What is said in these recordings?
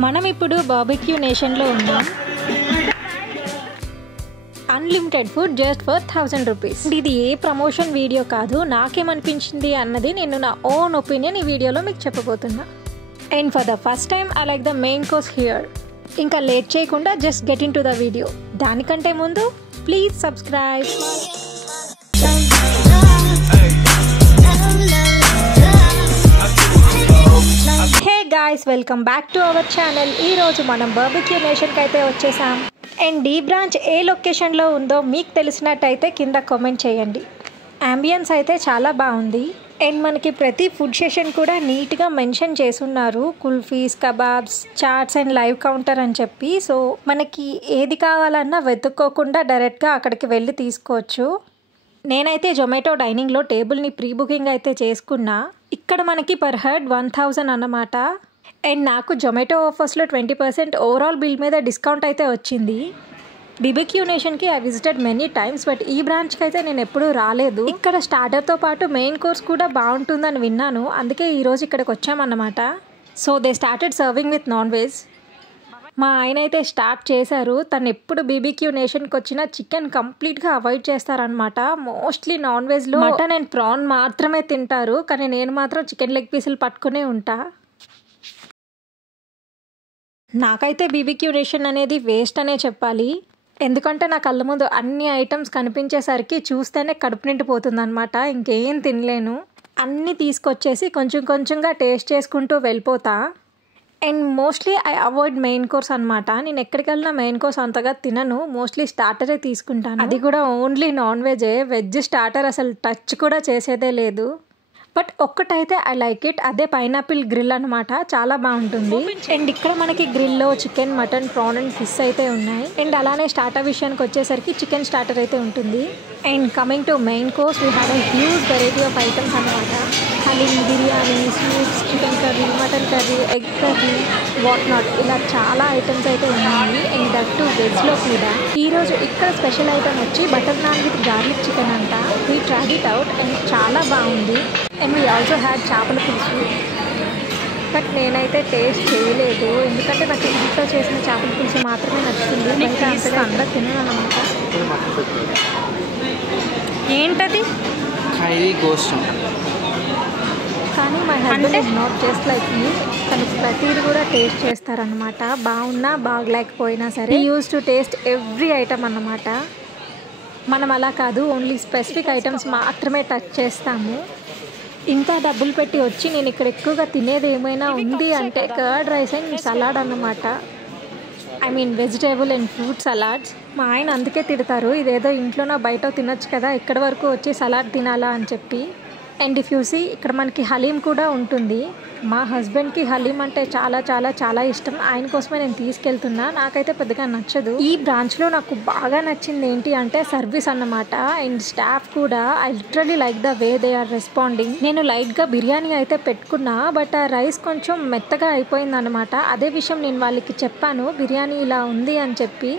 మనం ఇప్పుడు బార్బిక్యూ నేషన్లో ఉన్నాం. Unlimited food just for 1000 rupees. ఇది ఏ ప్రమోషన్ వీడియో కాదు, నాకేమనిపించింది అన్నది నేను నా ఓన్ ఒపీనియన్ ఈ వీడియోలో మీకు చెప్పబోతున్నా. And for the first time I like the main course here. ఇంకా లేట్ చేయకుండా just get into the video. దానికంటే ముందు please subscribe. Hey guys, welcome back to our channel. ఈరోజు మనం బార్బిక్యూ నేషన్కి అయితే వచ్చేసాం. అండ్ ఈ బ్రాంచ్ ఏ లొకేషన్లో ఉందో మీకు తెలిసినట్టయితే కింద కామెంట్ చేయండి. అంబియన్స్ అయితే చాలా బాగుంది. అండ్ మనకి ప్రతి ఫుడ్ సెషన్ కూడా నీట్గా మెన్షన్ చేసున్నారు, kulfis, kebabs, charts and live counter అని చెప్పి. సో మనకి ఏది కావాలన్నా వెతుక్కోకుండా డైరెక్ట్గా అక్కడికి వెళ్ళి తీసుకోవచ్చు. నేనైతే జొమాటో డైనింగ్లో టేబుల్ని ప్రీ బుకింగ్ అయితే చేసుకున్నా. ఇక్కడ మనకి పర్ హెడ్ 1000 అన్నమాట. అండ్ నాకు జొమాటో ఆఫర్స్లో 20% ఓవరాల్ బిల్ మీద డిస్కౌంట్ అయితే వచ్చింది. బార్బిక్యూ నేషన్కి I visited many times, but ఈ బ్రాంచ్కి అయితే నేను ఎప్పుడూ రాలేదు. ఇక్కడ స్టార్టర్తో పాటు మెయిన్ కోర్స్ కూడా బాగుంటుందని విన్నాను, అందుకే ఈరోజు ఇక్కడికి వచ్చామన్నమాట. So they started serving with non veg. మా ఆయన అయితే స్టార్ట్ చేశారు. తను ఎప్పుడు బార్బిక్యూ నేషన్కి వచ్చినా చికెన్ కంప్లీట్గా అవాయిడ్ చేస్తారనమాట. మోస్ట్లీ నాన్ వెజ్లో మటన్ అండ్ ప్రాన్ మాత్రమే తింటారు, కానీ నేను మాత్రం చికెన్ లెగ్ పీసులు పట్టుకునే ఉంటా. నాకైతే బార్బిక్యూ నేషన్ అనేది వేస్ట్ అనే చెప్పాలి. ఎందుకంటే నా కళ్ళ ముందు అన్ని ఐటమ్స్ కనిపించేసరికి చూస్తేనే కడుపు నిండిపోతుందన్నమాట. ఇంకేం తినలేను. అన్నీ తీసుకొచ్చేసి కొంచెం కొంచెంగా టేస్ట్ చేసుకుంటూ వెళ్ళిపోతా. And mostly I avoid main course అనమాట. నేను ఎక్కడికి వెళ్ళినా మెయిన్ కోర్స్ అంతగా తినను, మోస్ట్లీ స్టార్టరే తీసుకుంటాను. అది కూడా ఓన్లీ నాన్ వెజే. వెజ్ స్టార్టర్ అసలు టచ్ కూడా చేసేదే లేదు. బట్ ఒక్కటైతే ఐ లైక్ ఇట్, అదే పైనాపిల్ గ్రిల్ అనమాట. చాలా బాగుంటుంది. అండ్ ఇక్కడ మనకి గ్రిల్లో chicken, mutton, prawn and fish అయితే ఉన్నాయి. అండ్ అలానే స్టార్టర్ విషయానికి వచ్చేసరికి చికెన్ స్టార్టర్ అయితే ఉంటుంది. And coming to main course we have a huge variety of items అనమాట. Haleem, biryani, sweets, chicken curry, mutton curry, egg curry, what not, ఇలా చాలా ఐటమ్స్ అయితే ఉన్నాయి. అండ్ దట్ టు వెజ్లో కూడా. ఈరోజు ఇక్కడ స్పెషల్ ఐటమ్ వచ్చి butter naan with garlic chicken అంట. We tried it out and చాలా బాగుంది. అండ్ వీ ఆల్సో హ్యాడ్ చేపల పులుసు, బట్ నేనైతే టేస్ట్ చేయలేదు, ఎందుకంటే నాకు ఇంట్లో చేసిన చేపల పులుసు మాత్రమే నచ్చుతుంది. ఇంకా అంతగా అందరూ తినను అన్నమాట. ఏంటది? కానీ my husband is not just like me. తను ప్రతిదీ కూడా టేస్ట్ చేస్తారనమాట. బాగున్నా బాగలేకపోయినా సరే use to taste every item అన్నమాట. మనం అలా కాదు, ఓన్లీ స్పెసిఫిక్ ఐటమ్స్ మాత్రమే టచ్ చేస్తాము. ఇంత డబ్బులు పెట్టి వచ్చి నేను ఇక్కడ ఎక్కువగా తినేది ఏమైనా ఉంది అంటే కర్డ్ రైస్ అండ్ సలాడ్ అన్నమాట. I mean vegetable and fruit salads. మా ఆయన అందుకే తిడతారు, ఇదేదో ఇంట్లోనో బయట తినొచ్చు కదా, ఇక్కడి వరకు వచ్చి సలాడ్ తినాలా అని చెప్పి. అండ్ ఇఫ్ యూ సీ ఇక్కడ మనకి హలీం కూడా ఉంటుంది. మా హస్బెండ్కి హలీం అంటే చాలా చాలా చాలా ఇష్టం. ఆయన కోసమే నేను తీసుకెళ్తున్నా. నాకైతే పెద్దగా నచ్చదు. ఈ బ్రాంచ్లో నాకు బాగా నచ్చింది ఏంటి అంటే సర్వీస్ అన్నమాట. అండ్ స్టాఫ్ కూడా I literally like the way they are responding. నేను లైట్గా బిర్యానీ అయితే పెట్టుకున్నా, బట్ ఆ రైస్ కొంచెం మెత్తగా అయిపోయింది అనమాట. అదే విషయం నేను వాళ్ళకి చెప్పాను, బిర్యానీ ఇలా ఉంది అని చెప్పి.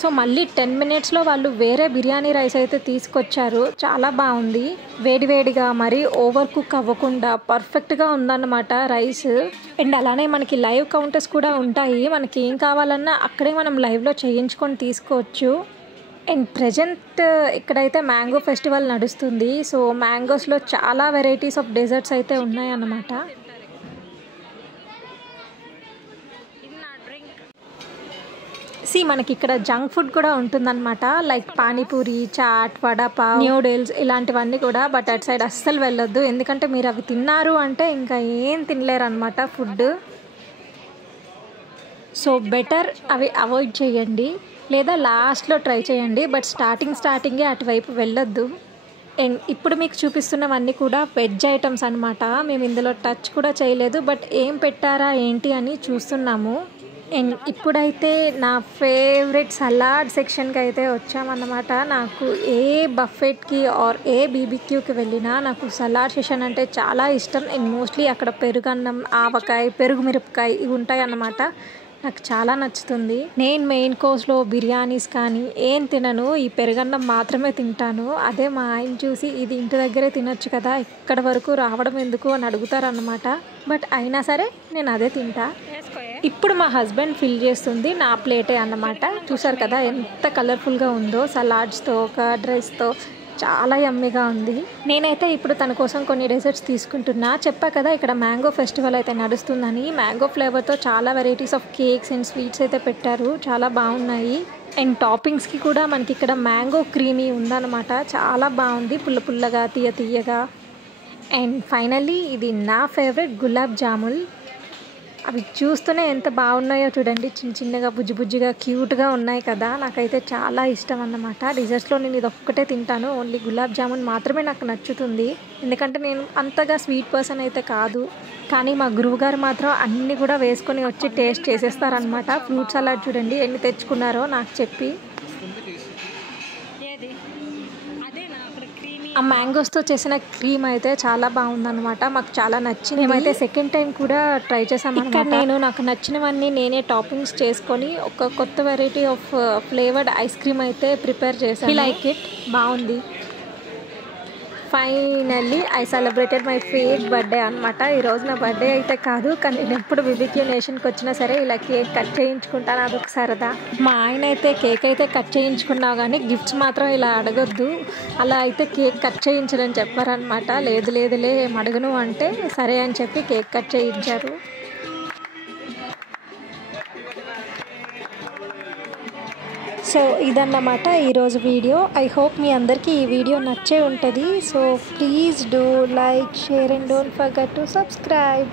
సో మళ్ళీ 10 minutesలో వాళ్ళు వేరే బిర్యానీ రైస్ అయితే తీసుకొచ్చారు. చాలా బాగుంది, వేడివేడిగా, మరీ ఓవర్ కుక్ అవ్వకుండా పర్ఫెక్ట్గా ఉందన్నమాట రైస్. అండ్ అలానే మనకి లైవ్ కౌంటర్స్ కూడా ఉంటాయి. మనకి ఏం కావాలన్నా అక్కడే మనం లైవ్లో చేయించుకొని తీసుకోవచ్చు. అండ్ ప్రజెంట్ ఇక్కడైతే మ్యాంగో ఫెస్టివల్ నడుస్తుంది. సో మ్యాంగోస్లో చాలా వెరైటీస్ ఆఫ్ డెజర్ట్స్ అయితే ఉన్నాయన్నమాట. మనకి ఇక్కడ జంక్ ఫుడ్ కూడా ఉంటుందన్నమాట. లైక్ పానీపూరి, చాట్, వడాపావ్, న్యూడిల్స్ ఇలాంటివన్నీ కూడా. బట్ అటు సైడ్ అస్సలు వెళ్ళొద్దు, ఎందుకంటే మీరు అవి తిన్నారు అంటే ఇంకా ఏం తినలేరు అనమాట ఫుడ్. సో బెటర్ అవి అవాయిడ్ చేయండి, లేదా లాస్ట్లో ట్రై చేయండి. బట్ స్టార్టింగే అటువైపు వెళ్ళొద్దు. అండ్ ఇప్పుడు మీకు చూపిస్తున్నవన్నీ కూడా వెజ్ ఐటమ్స్ అనమాట. మేము ఇందులో టచ్ కూడా చేయలేదు, బట్ ఏం పెట్టారా ఏంటి అని చూస్తున్నాము. అండ్ ఇప్పుడైతే నా ఫేవరెట్ సలాడ్ సెక్షన్కి అయితే వచ్చామన్నమాట. నాకు ఏ బఫెట్కి ఆర్ ఏ బార్బిక్యూకి వెళ్ళినా నాకు సలాడ్ సెషన్ అంటే చాలా ఇష్టం. అండ్ మోస్ట్లీ అక్కడ పెరుగన్నం, ఆవకాయ, పెరుగు మిరపకాయ ఇవి ఉంటాయి అన్నమాట. నాకు చాలా నచ్చుతుంది. నేను మెయిన్ కోర్స్లో బిర్యానీస్ కానీ ఏం తినను, ఈ పెరుగన్నం మాత్రమే తింటాను. అదే మా ఆయన చూసి ఇది ఇంటి దగ్గరే తినొచ్చు కదా, ఇక్కడ వరకు రావడం ఎందుకు అని అడుగుతారన్నమాట. బట్ అయినా సరే నేను అదే తింటా. ఇప్పుడు మా హస్బెండ్ ఫిల్ చేస్తుంది నా ప్లేటే అన్నమాట. చూసారు కదా ఎంత కలర్ఫుల్గా ఉందో, సలాడ్స్తో కర్డ్ రైస్తో చాలా యమ్మీగా ఉంది. నేనైతే ఇప్పుడు తన కోసం కొన్ని డెజర్ట్స్ తీసుకుంటున్నా. చెప్పా కదా ఇక్కడ మ్యాంగో ఫెస్టివల్ అయితే నడుస్తుందని. మ్యాంగో ఫ్లేవర్తో చాలా varieties of cakes and sweets అయితే పెట్టారు, చాలా బాగున్నాయి. అండ్ టాపింగ్స్కి కూడా మనకి ఇక్కడ మ్యాంగో క్రీమీ ఉందన్నమాట, చాలా బాగుంది, పుల్ల పుల్లగా తీయగా. అండ్ ఫైనల్లీ ఇది నా ఫేవరెట్ గులాబ్ జామున్. అవి చూస్తూనే ఎంత బాగున్నాయో చూడండి, చిన్నగా బుజ్జిగా క్యూట్గా ఉన్నాయి కదా. నాకైతే చాలా ఇష్టం అన్నమాట. డిజర్ట్స్లో నేను ఇది ఒక్కటే తింటాను, ఓన్లీ గులాబ్ జామున్ మాత్రమే నాకు నచ్చుతుంది. ఎందుకంటే నేను అంతగా స్వీట్ పర్సన్ అయితే కాదు. కానీ మా గురువుగారు మాత్రం అన్నీ కూడా వేసుకొని వచ్చి టేస్ట్ చేసేస్తారనమాట. ఫ్రూట్ సలాడ్ చూడండి ఎన్ని తెచ్చుకున్నారో నాకు చెప్పి. ఆ మ్యాంగోస్తో చేసిన క్రీమ్ అయితే చాలా బాగుందన్నమాట, మాకు చాలా నచ్చింది. మేమైతే సెకండ్ టైం కూడా ట్రై చేసామన్నమాట. నేను నాకు నచ్చినవన్నీ నేనే టాపింగ్స్ చేసుకొని ఒక కొత్త variety of flavoured ice cream అయితే ప్రిపేర్ చేశాను. లైక్ ఇట్, బాగుంది. Finally I celebrated my fake birthday అనమాట. ఈరోజు నా బర్త్డే అయితే కాదు, కానీ నేను ఎప్పుడు BBQ నేషన్కి వచ్చినా సరే ఇలా కేక్ కట్ చేయించుకుంటాను, అదొక సరదా. మా ఆయన అయితే కేక్ అయితే కట్ చేయించుకున్నావు కానీ గిఫ్ట్స్ మాత్రం ఇలా అడగొద్దు, అలా అయితే కేక్ కట్ చేయించడని చెప్పారనమాట. లేదులే ఏం అడగను అంటే సరే అని చెప్పి కేక్ కట్ చేయించారు. సో ఇదన్నమాట ఈరోజు వీడియో. ఐ హోప్ మీ అందరికీ ఈ వీడియో నచ్చే ఉంటుంది. So please do like, share and don't forget to subscribe.